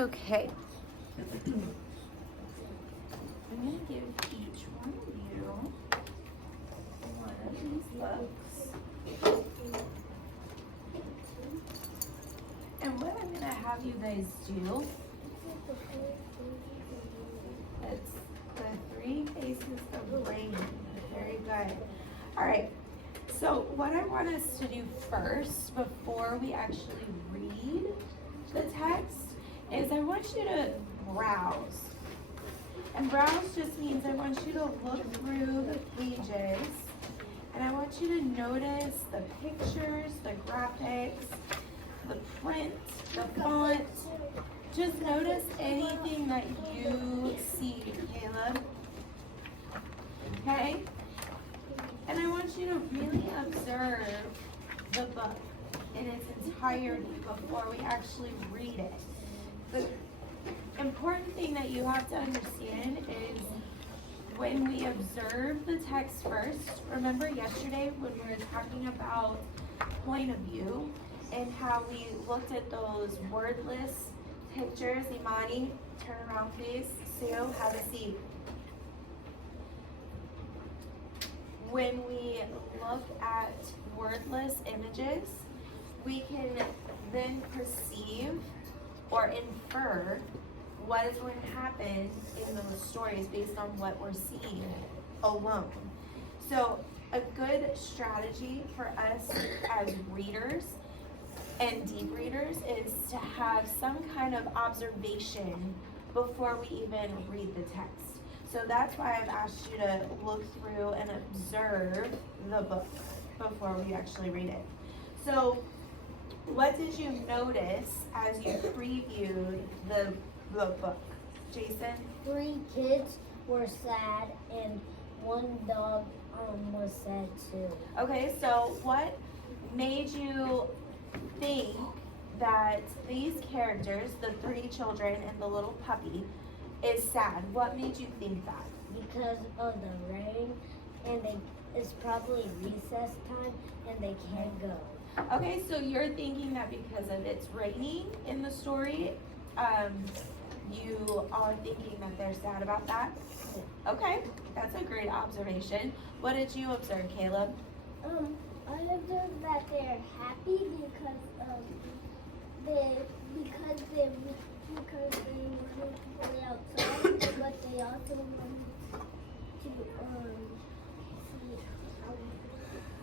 Okay. I'm going to give each one of you one of these books. And what I'm going to have you guys do, it's the 3 Faces of Rain. Very good. All right. So what I want us to do first, before we actually read the text, is I want you to browse. And browse just means I want you to look through the pages, and I want you to notice the pictures, the graphics, the print, the font. Just notice anything that you see, Caleb. Okay? And I want you to really observe the book in its entirety before we actually read it. The important thing that you have to understand is when we observe the text first, remember yesterday when we were talking about point of view and how we looked at those wordless pictures. Imani, turn around please. Sue, have a seat. When we look at wordless images, we can then perceive or infer what is going to happen in those stories based on what we're seeing alone. So a good strategy for us as readers and deep readers is to have some kind of observation before we even read the text. So that's why I've asked you to look through and observe the book before we actually read it. So what did you notice as you previewed the book? Jason? 3 kids were sad and 1 dog was sad too. Okay, so what made you think that these characters, the 3 children and the little puppy, is sad? What made you think that? Because of the rain, and it's probably recess time and they can't go. Okay, so you're thinking that because of it's raining in the story, you are thinking that they're sad about that? Okay, that's a great observation. What did you observe, Caleb? I observed that they're happy because they wanted to play outside, but they also wanted to see how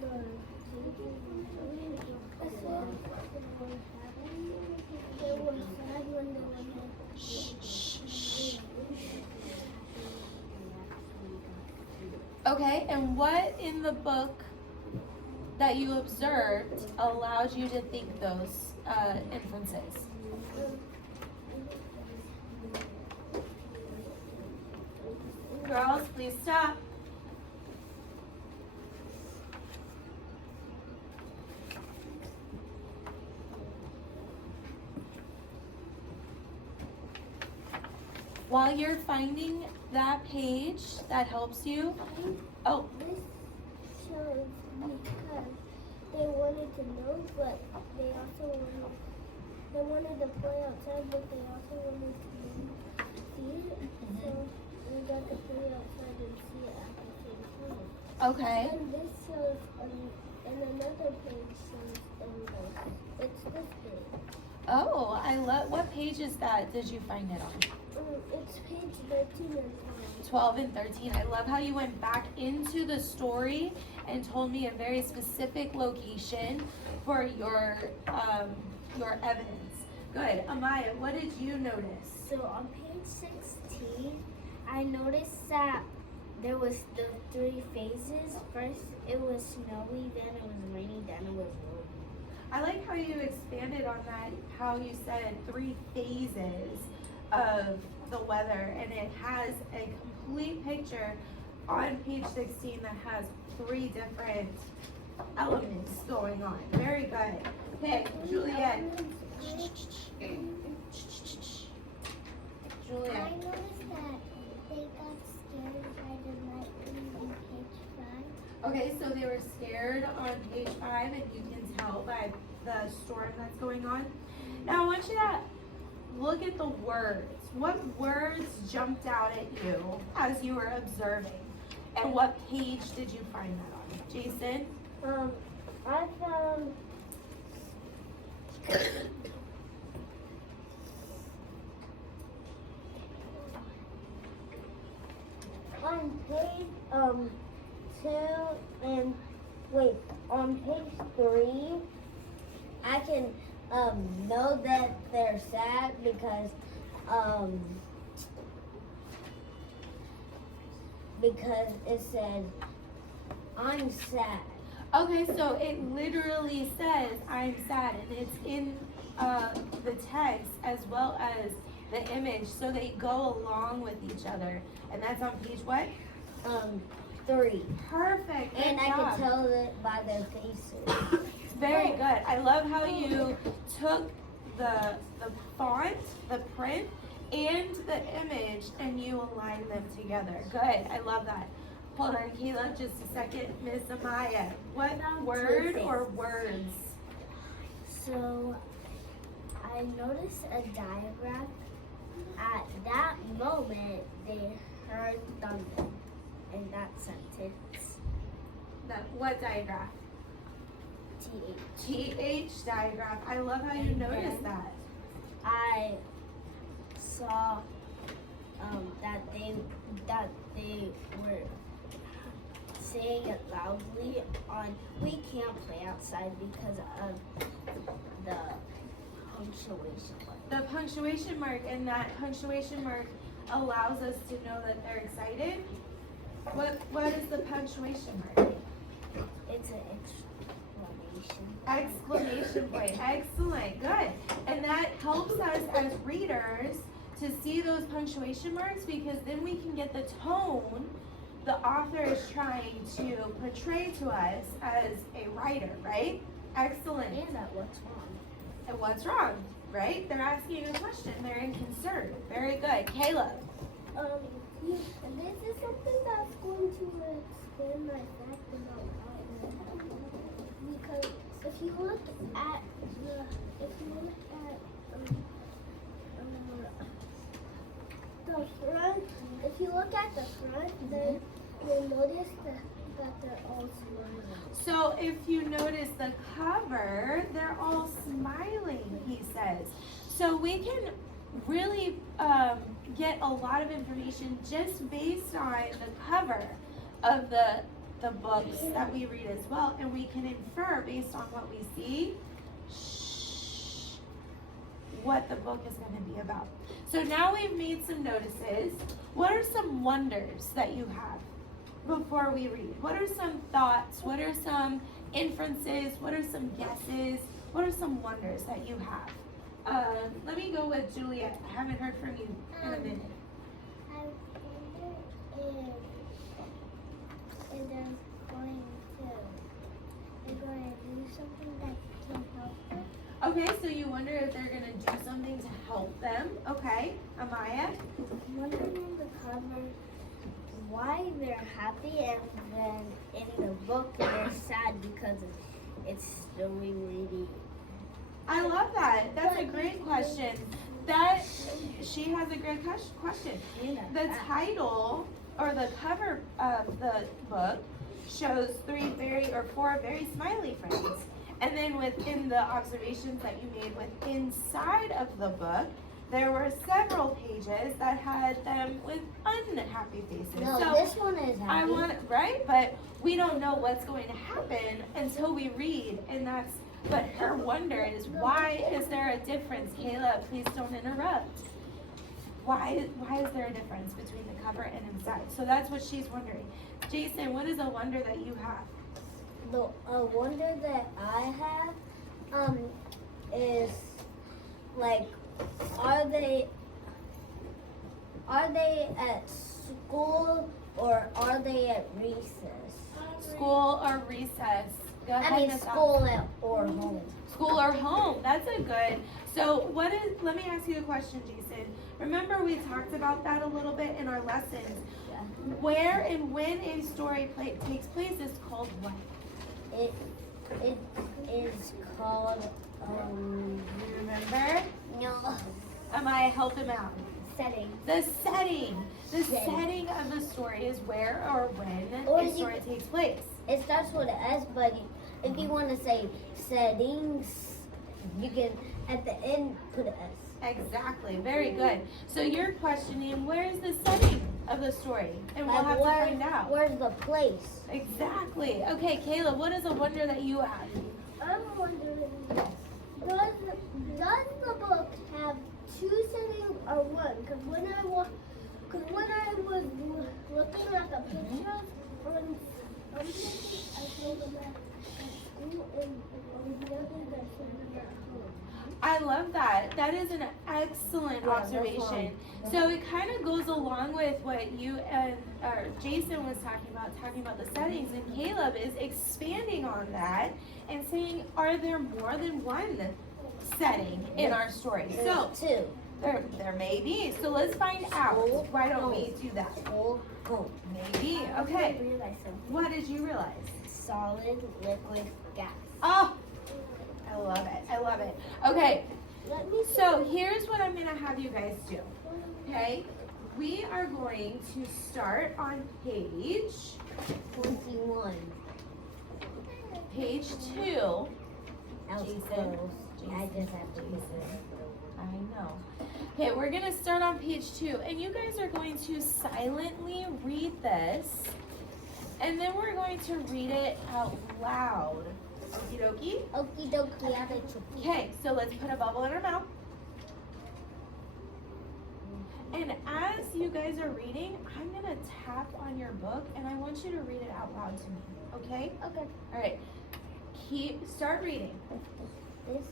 the they were sad when they were Okay, and what in the book that you observed allowed you to think those inferences? Girls, please stop. While you're finding that page that helps you, oh. This shows because they wanted to know, but they also wanted to play outside, but they also wanted to see it. So we got to play outside and see it at the same time. Okay. And this shows, and another page shows it's this page. Oh, I love, what page is that? Did you find it on? It's page 13 and 12 and 13. I love how you went back into the story and told me a very specific location for your evidence. Good. Amaya, what did you notice? So on page 16, I noticed that there was the 3 phases. First it was snowy, then it was rainy, then it was warm. I like how you expanded on that, how you said 3 phases of the weather, and it has a complete picture on page 16 that has 3 different elements going on. Very good. Okay, Juliet. Juliet. I noticed that they got scared by the lightning on page 5. Okay, so they were scared on page 5, and you can tell by the storm that's going on. Now I want you to look at the words. What words jumped out at you as you were observing? And what page did you find that on? Jason? I found on page 2 and wait, on page 3 I can know that they're sad because it said I'm sad. Okay, so it literally says I'm sad, and it's in the text as well as the image, so they go along with each other. And that's on page what? 3. Perfect. Good And I job. can tell it by their faces. Very good. I love how you took the font, the print, and the image, and you aligned them together. Good. I love that. Hold on, Caleb, just a second. Miss Amaya, what word or words? So I noticed a diagram. At that moment, they heard thunder in that sentence. What diagraph? TH. TH diagram. I love how you noticed that. I saw that they were saying it loudly on we can't play outside because of the punctuation mark. The punctuation mark, and that punctuation mark allows us to know that they're excited. What is the punctuation mark? It's an Exclamation point. Excellent. Good. And that helps us as readers to see those punctuation marks, because then we can get the tone the author is trying to portray to us as a writer, right? Excellent. And that what's wrong. And what's wrong, right? They're asking a question. They're in concern. Very good. Caleb. This is something that's going to explain my fact about Outlaw. Because if you look at the front, if you look at the front, then you'll notice that they're all smiling. So if you notice the cover, they're all smiling, he says. So we can really get a lot of information just based on the cover of the books that we read as well, and we can infer based on what we see what the book is going to be about. So now we've made some notices. What are some wonders that you have before we read? What are some thoughts? What are some inferences? What are some guesses? What are some wonders that you have? Let me go with Juliet. I haven't heard from you in a minute. I wonder if they're going to do something that can help them. Okay, so you wonder if they're going to do something to help them. Okay, Amaya? Wondering in the cover why they're happy, and then in the book they're sad because it's snowing really. I love that. That's a great question. She has a great question. The title or the cover of the book shows four very smiley friends. And then within the observations that you made inside of the book, there were several pages that had them with unhappy faces. No, so this one is happy. Right? But we don't know what's going to happen until we read, but her wonder is, why is there a difference? Kayla, please don't interrupt. Why is there a difference between the cover and inside? So that's what she's wondering. Jason, what is a wonder that you have? The wonder that I have is like, are they at school or are they at recess? School or recess? Go ahead, I mean Miss school or home. School or home. That's a good. So let me ask you a question, Jason. Remember we talked about that a little bit in our lessons. Yeah. Where and when a story takes place is called what? It is called You remember? no. Amaya, help him out. Setting. The setting. The Setting. setting of the story is where or when Or the you story takes place. It starts with an S, but if you want to say settings, you can at the end put an S. Exactly. Very good. So you're questioning where is the setting of the story, and we'll Like, have to find out. Where's the place? Exactly. Okay, Kayla, what is a wonder that you have? I'm wondering, does the book have two settings or one? Because when I was looking at the pictures on something, I saw them at school and on the other I saw them at home. I love that. That is an excellent Yeah, that's observation. fine. So it kind of goes along with what you and Jason was talking about the settings, and Caleb is expanding on that and saying, are there more than one setting in our story? So There's two. there may be. So let's find out. Why don't we do that? Home. Maybe. Okay. I realized something. What did you realize? Solid, liquid, gas. Oh, I love it. I love it. Okay. Let me So here's what I'm gonna have you guys do. Okay, we are going to start on page 21. 2. That was Jason. close. I Jason. just have to use it. I know. Okay, we're gonna start on page 2, and you guys are going to silently read this, and then we're going to read it out loud. Okie dokie? Okie dokie, I bet you. Okay, so let's put a bubble in our mouth. And as you guys are reading, I'm gonna tap on your book and I want you to read it out loud to me, okay? Okay. All right, start reading. This.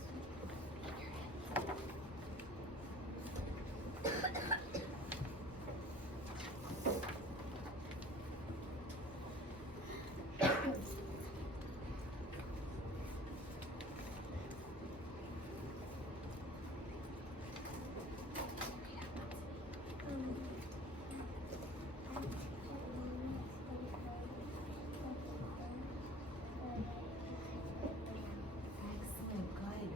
Excellent, good.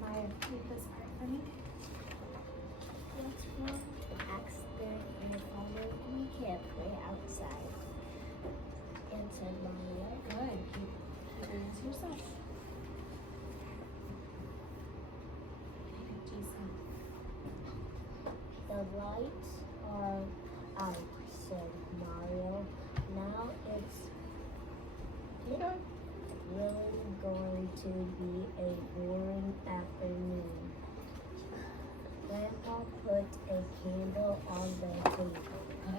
Maya, read this part for me. Let's go ask their grandfather. We can't play outside. Answered Maria. Good, keep reading to yourself. Jason. The lights are out, said Mario. Now it's really going to be a boring afternoon. Grandpa put a candle on the table.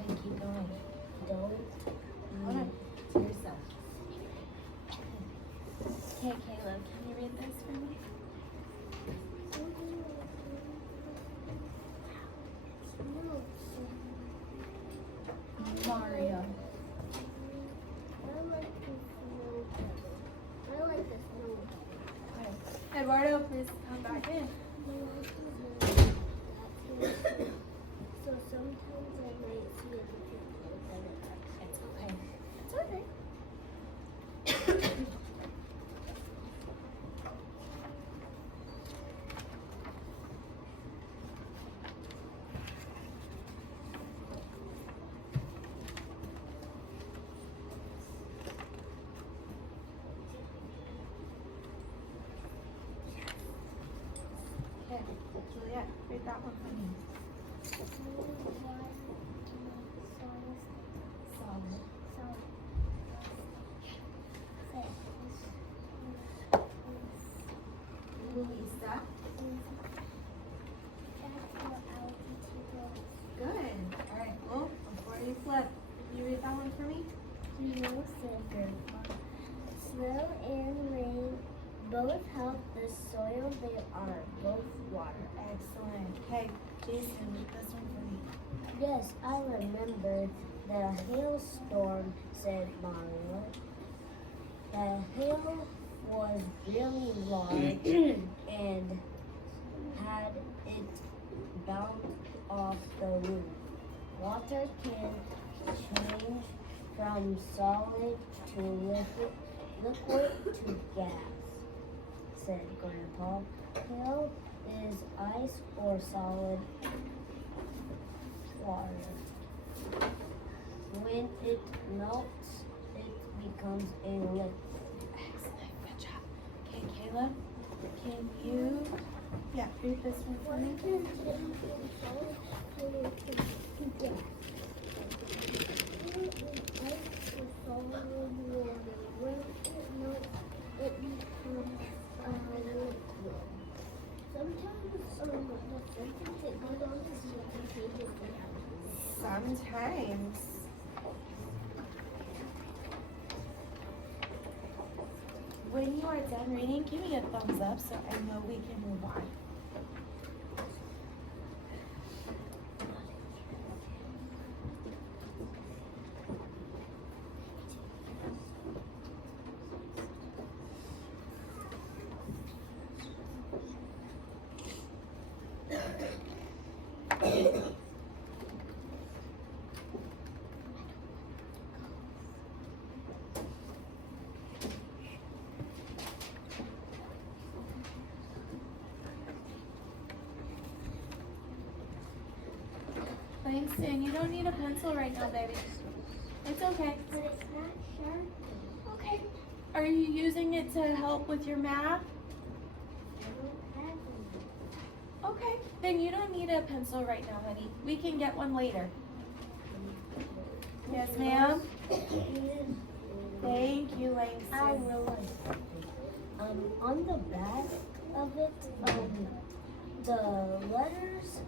Good, keep going. Don't Hold on, eat. to yourself. Okay, Caleb, can you read this for me? Mario. I like this one. Okay. Eduardo, please come back in. So sometimes I might see a different color. It's okay. It's okay. Okay, Juliet, read that one for me. Solid. Louisa. Good. All right, well, before you flip, can you read that one for me? Snow and rain both help the soil. They are both water. Excellent. Okay, Jason, read this one for me. Yes, I remember the hailstorm, said Mario. The hail was really large and had it bounce off the roof. Water can change from solid to liquid to gas, said Grandpa. Hail is ice or solid water. When it melts, it becomes a liquid. Excellent, good job. Okay, Caleb, can you, read this one for One me? can change from solid to gas. Ice or solid water. When it melts, it becomes a liquid. Sometimes the sentence it goes on to different pages. Sometimes. When you are done reading, give me a thumbs up so I know we can move on. Langston, you don't need a pencil right now, baby. It's okay. But it's not sharp. Okay. Are you using it to help with your math? I don't have any. Okay. Then you don't need a pencil right now, honey. We can get one later. Yes, ma'am? Thank you, I Langston. realized something. On the back of it, the letters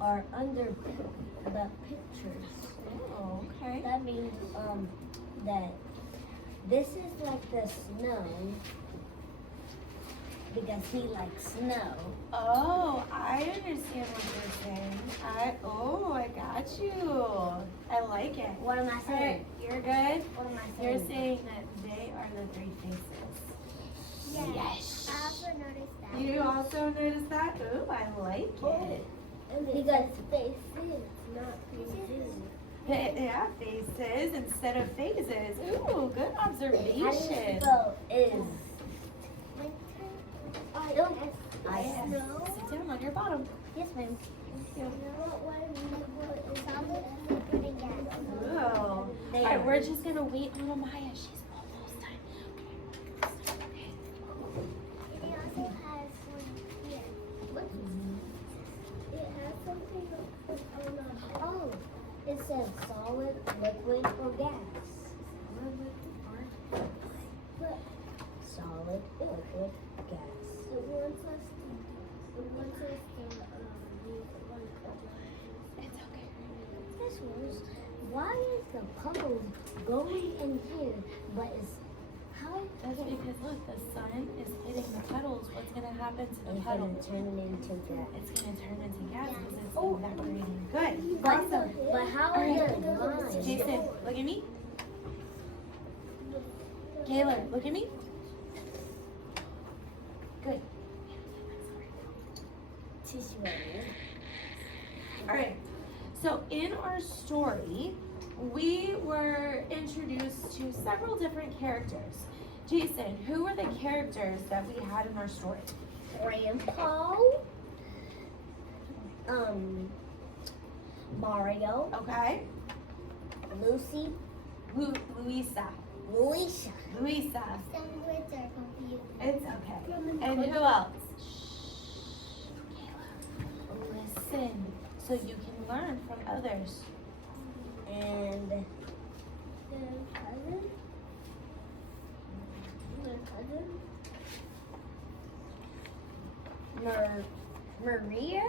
are under the pictures. Oh, okay. That means that this is like the snow because he likes snow. Oh, I understand what you're saying. I got you. I like it. What am I All right, saying? you're good? What am I You're saying? saying that they are the three faces. Yes. I also noticed that. You also noticed that? Ooh, I like it. And it Because- says faces, not faces. Yeah, faces instead of phases. Ooh, good How do you observation. spell is? I Nope. I Yes. know. Sit down on your bottom. Yes, ma'am. Ooh. All right, we're just gonna wait on Amaya. She's almost done. Okay. It also has one here. It has something on the Oh, it says solid, liquid, or gas. but Solid, liquid, gas. it wants us to use one color. It's okay. This was, why is the puddle going in here, but it's, how? That's because look, the sun is hitting the petals. What's gonna happen to the It's gonna petals? turn it into gas. It's gonna turn into gas because it's Oh. evaporating. Good. But, Awesome. but how All right. are the lines? Jason, look at me. Kayla, look at me. Good. All right. So in our story, we were introduced to several different characters. Jason, who were the characters that we had in our story? Grandpa, Mario, Okay. Lucy, Luisa. Luisa. Luisa. Some words are confusing. It's okay. And who else? Shh. Kayla. Listen so you can learn from others. And The cousin? The cousin? Maria?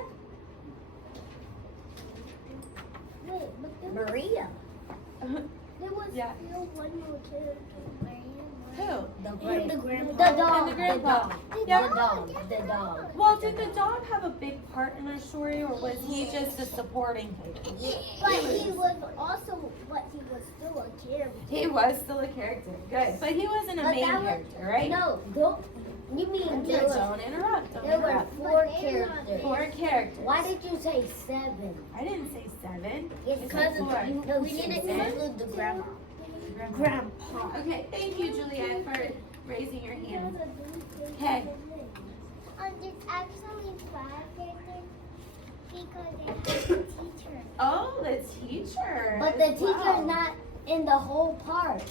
Wait, but Maria. there was Yeah. still one more character. Who? The grandpa. The dog. And the grandpa. The Yeah. dog. The dog. Well, did the dog have a big part in our story, or was he just a supporting character? But he was still a character. He was still a character. Good. But he wasn't a But main that was- character, right? No, don't. You mean there were, Don't interrupt. Don't there were interrupt. 4 But they're not characters. 4 characters. Why did you say 7? I didn't say 7. Yes, Because of the- no, we didn't she said include the grandma. grandpa. Okay, thank you, Juliet, for raising your hand. Okay. Okay. There's actually 5 because they have a teacher. Oh, the teacher. But the as teacher's well. not in the whole part.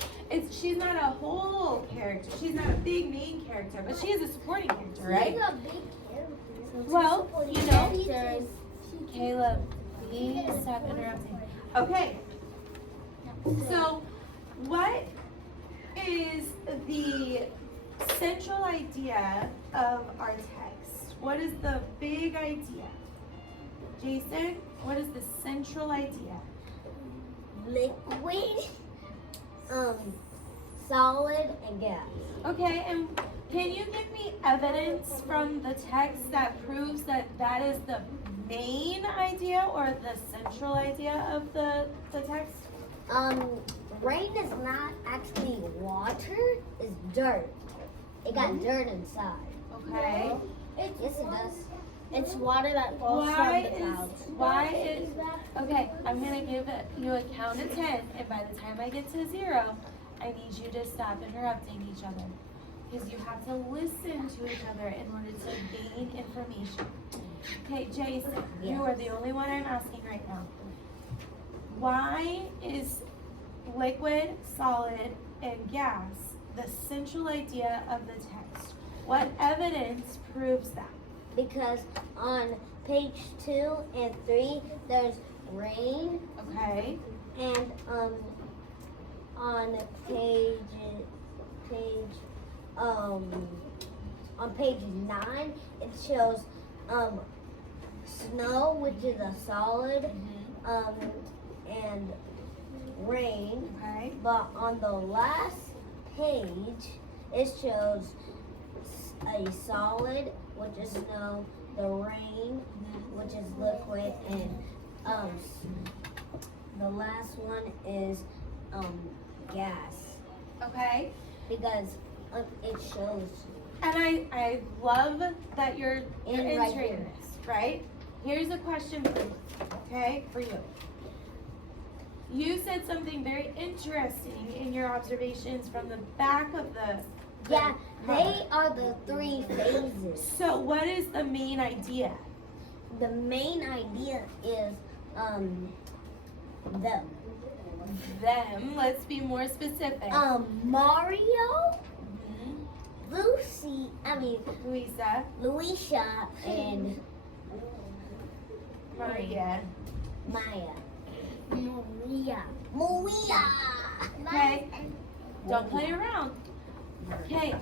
She's not a whole character. She's not a big main character, but she is a supporting character, right? She's a big character. Well, you know, Teachers. Caleb, please stop interrupting. Okay. So, what is the central idea of our text? What is the big idea? Jason, what is the central idea? Liquid, solid, and gas. Okay, and can you give me evidence from the text that proves that that is the main idea or the central idea of the text? Rain is not actually water, it's dirt. It got dirt inside. Okay. Yes, it does. It's water that falls Why is okay, I'm gonna give you a count of 10, and by the time I get to 0, I need you to stop interrupting each other. Because you have to listen to each other in order to gain information. Okay, Jason, you are the only one I'm asking right now. Why is liquid, solid, and gas the central idea of the text? What evidence proves that? Because on page 2 and 3, there's rain, Okay. and on page on page 9, it shows snow, which is a solid, and rain. Okay. But on the last page, it shows a solid, which is snow, the rain, which is liquid, and the last one is gas, Okay. because it shows. And I love that you're And right entering here. this, right? Here's a question for you, okay, for you. You said something very interesting in your observations from the back of the Yeah, cover. they are the 3 phases. So what is the main idea? The main idea is them. Them, let's be more specific. Mario, Mhm. Louisa, Luisha, and Maria. Maya. Maria. Okay, don't play around. Okay,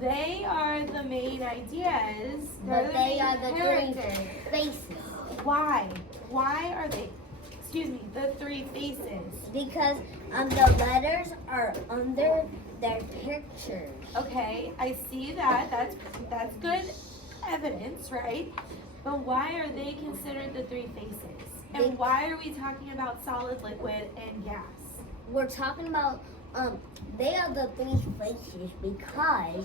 they are the main ideas. They're But they main are the 3 characters. faces. Why? Why are they? Excuse me, the 3 faces. Because the letters are under their pictures. Okay, I see that. That's good evidence, right? But why are they considered the 3 faces? And why are we talking about solid, liquid, and gas? We're talking about they are the 3 faces because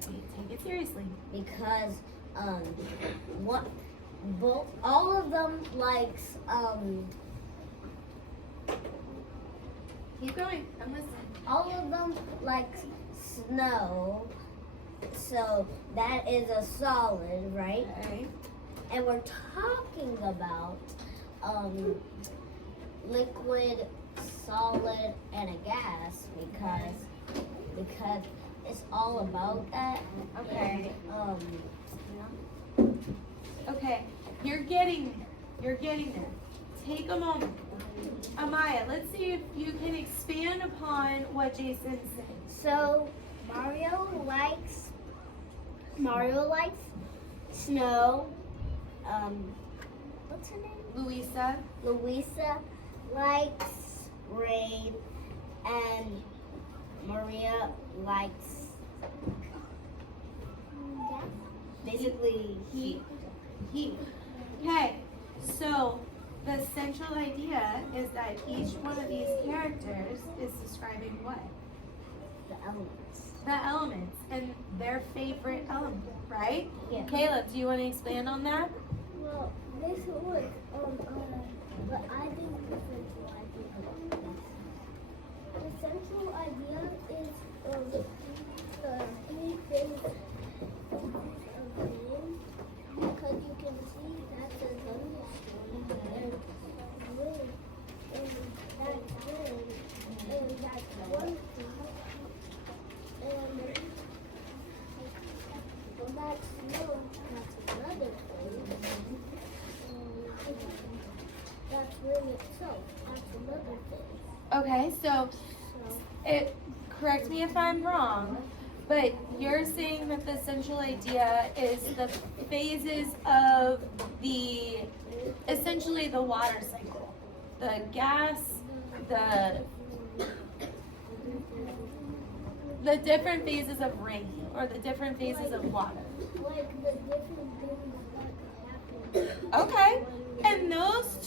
Take it seriously. what both all of them likes Keep going. I'm listening. all of them likes snow, so that is a solid, right? Okay. And we're talking about liquid, solid, and a gas because it's all about that. Okay. And, Okay. You're getting there. You're getting there. Take a moment. Amaya, let's see if you can expand upon what Jason said. So Mario likes snow. What's her name? Louisa. Luisa likes rain, and Maria likes basically Heat. Okay. So the central idea is that each one of these characters is describing what? the elements. The elements and their favorite element, right? Yeah. Caleb, do you want to expand on that? Well, this was but I think the central idea of this. The central idea is the 3 things of rain, because you can see that the snow, that's another thing. That's rain itself, that's another thing. Okay, so So, correct me if I'm wrong, but you're saying that the central idea is the phases of essentially the water cycle. The gas, the different phases of rain, or the different phases of water. like the different things that happen. Okay, and those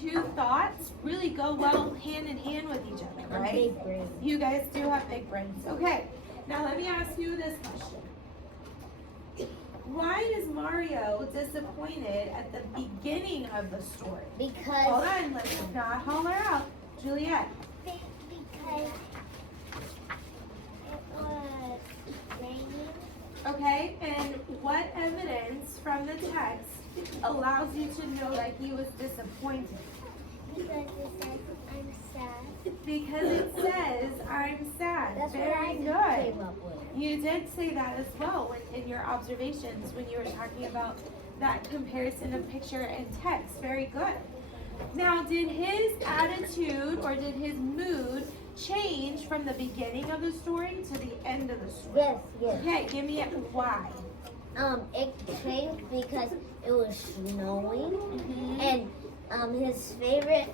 two thoughts really go well hand in hand with each other, I'm right? big brain. You guys do have big brains. Okay, now let me ask you this question. Why is Mario disappointed at the beginning of the story? Hold Because on, let's not holler out. Juliet. Because it was raining. Okay, and what evidence from the text allows you to know that he was disappointed? Because it says I'm sad. Because it says, I'm sad. that's what Very I good. came up with. You did say that as well in your observations when you were talking about that comparison of picture and text. Very good. Now, did his attitude or did his mood change from the beginning of the story to the end of the story? Yes, yes. Okay, give me a why. It changed because it was snowing, Mhm. and his favorite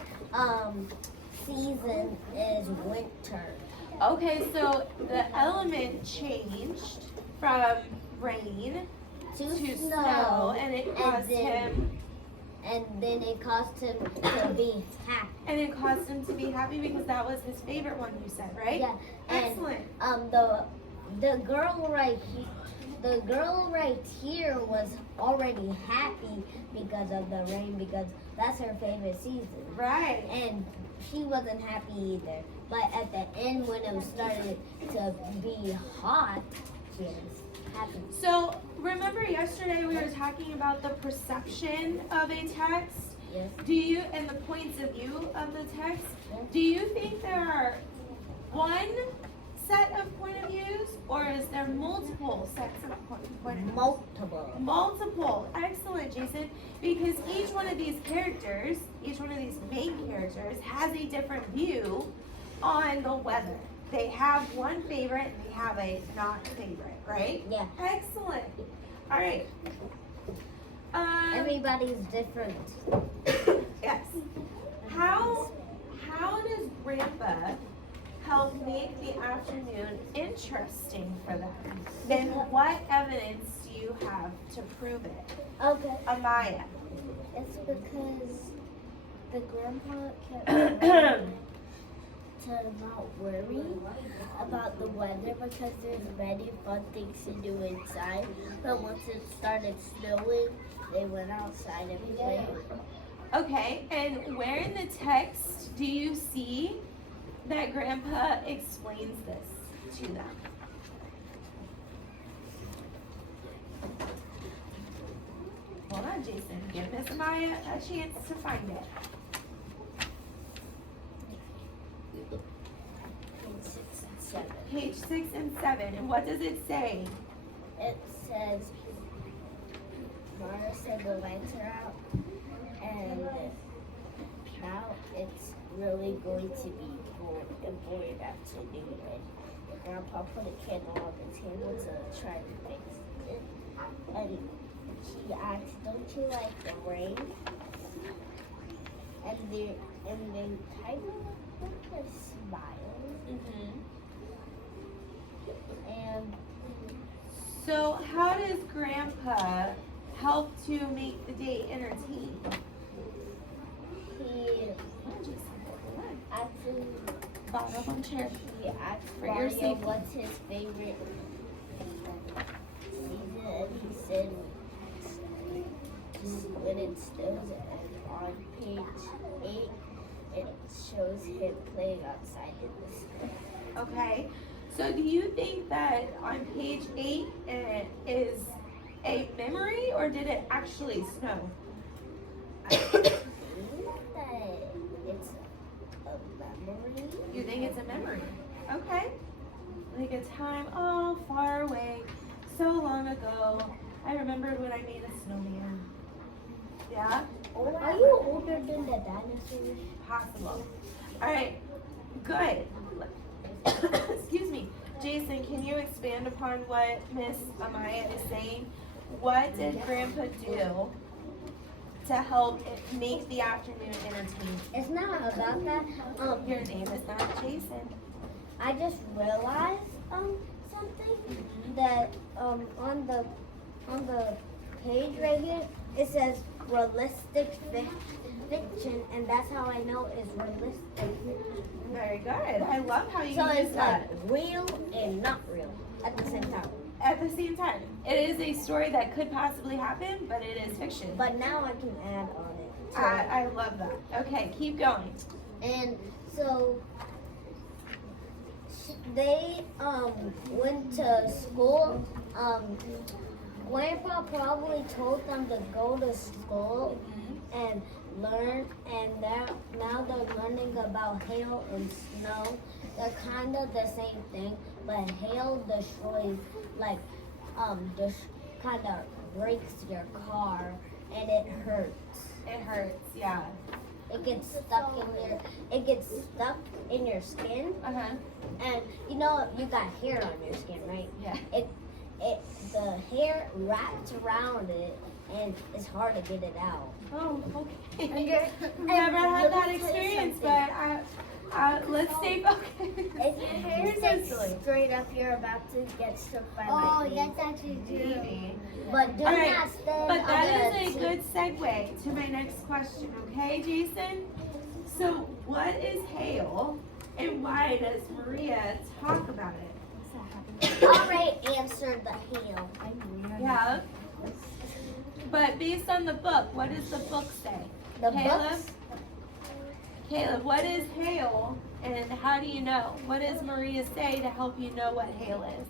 season is winter. Okay, so the element changed from rain to snow, and it caused him. And then it caused him to be happy. And it caused him to be happy because that was his favorite one, you said, right? Yeah. And Excellent. the girl right here was already happy because of the rain, because that's her favorite season. Right. And she wasn't happy either. But at the end, when it started to be hot, she was happy. So remember yesterday we were talking about the perception of a text? Yes. Do you, and the points of view of the text? Yes. Do you think there are one set of point of views, or is there multiple sets of point of views? Multiple. Multiple. Excellent, Jason. Because each one of these characters, each one of these main characters, has a different view on the weather. They have one favorite and they have a not favorite, right? Yeah. Excellent. All right. Everybody's different. Yes. How does Grandpa help make the afternoon interesting for them? And what evidence do you have to prove it? Okay. Amaya. It's because the grandpa kept to not worry about the weather because there's many fun things to do inside. But once it started snowing, they went outside and played. Okay, and where in the text do you see that Grandpa explains this to them? Hold on, Jason. Give Miss Amaya a chance to find it. Page 6 and 7. Page 6 and 7. And what does it say? It says, Mara said the lights are out, and now it's really going to be a boring afternoon. And Grandpa put a candle on the table to try to fix it. And she asked, "Don't you like the rain?" And they kind of looked like smiles. And So, how does Grandpa help to make the day entertaining? he actually Bottom of the chair. he asked For your Mario safety. what's his favorite season, and he said when it snows. And on page 8, it shows him playing outside in the snow. Okay. So do you think that on page 8 it is a memory or did it actually snow? I think that it's a memory. You think it's a memory? Okay. Like a time all far away. so long ago, I remembered when I made a snowman. Yeah? Are you older than the dinosaurs? Possible. Alright, good. Excuse me. Jason, can you expand upon what Miss Amaya is saying? What did Grandpa do to help it make the afternoon entertaining? It's not about that. Your name is not Jason. I just realized something that on the page right here it says realistic fiction, and that's how I know it's realistic. Very good. I love how you So use it's that. like real and not real at the same time. At the same time, it is a story that could possibly happen, but it is fiction. But now I can add on it. So, I love that. Okay, keep going. and so they went to school. Grandpa probably told them to go to school and learn, and now they're learning about hail and snow. They're kind of the same thing, but hail destroys, like, kind of breaks your car, and it hurts. It hurts, yeah. It gets stuck in your skin, Uh-huh. and you know you got hair on your skin, right? Yeah. The hair wraps around it, and it's hard to get it out. Oh, okay. And Never had let that me tell you experience, something. but let's stay focused. If your hair You're so stays silly. straight up, you're about to get struck by Oh, lightning. That's actually true. Maybe. But do All right, not stand but on that the is a good segue to my next question, okay, Jason? So, what is hail, and why does Maria talk about it? already answered the hail. Yeah. But based on the book, what does the book say? The Caleb? books. Caleb, what is hail, and how do you know? What does Maria say to help you know what hail is?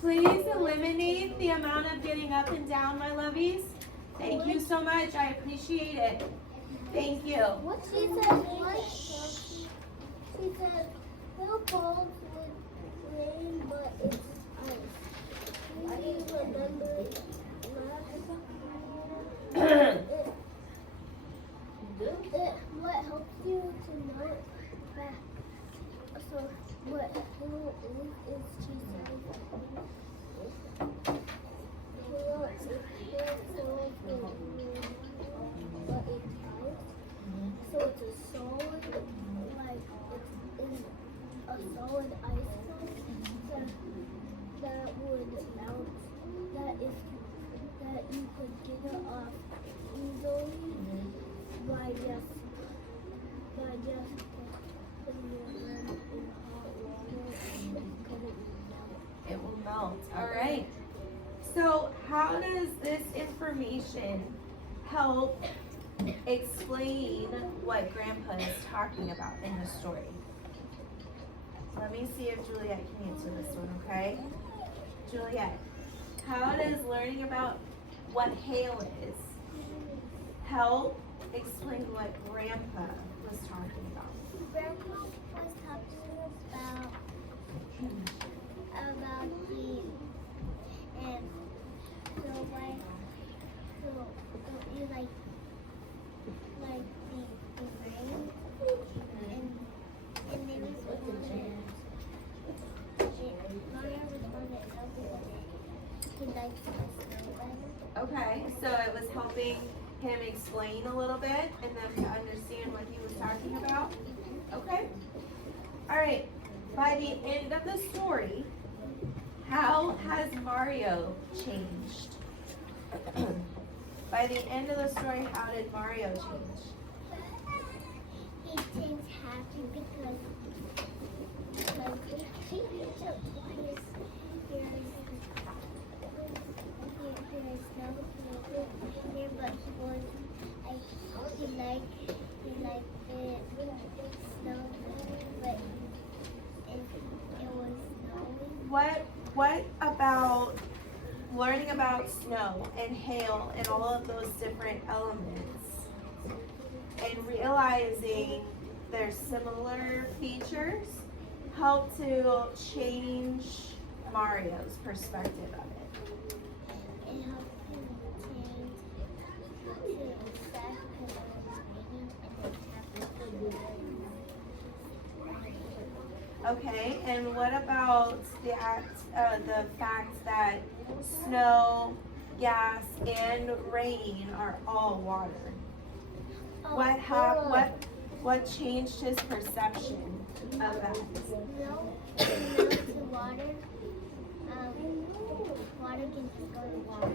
Please eliminate the amount of getting up and down, my lovies. Thank you so much. I appreciate it. Thank you. What she said, what? She said, no balls would rain, but it's ice. Do you remember what helps you to know that? So, what hail is she said. Hail is full of but it's ice. So it's a solid, like it's in a solid ice cone that would melt. That you could get it off easily by just putting your hand in hot water because it would melt. It will melt. All right. So, how does this information help explain what Grandpa is talking about in the story? Let me see if Juliet can answer this one, okay? Juliet, how does learning about what hail is help explain what Grandpa was talking about? Grandpa was talking about the so like you like the rain and they was Mario was on it he likes the snow better. Okay, so it was helping him explain a little bit and them to understand what he was talking about? Okay. All right. By the end of the story, how has Mario changed? By the end of the story, how did Mario change? He changed happy because he gets up twice. There's no here, but he liked it snow, but it was what about learning about snow and hail and all of those different elements and realizing their similar features help to change Mario's perspective of it? It helped him change to accept because I was reading and then have to Okay, and what about the fact that snow, gas, and rain are all water? What changed his perception of that? Milk to water. Water can go to water.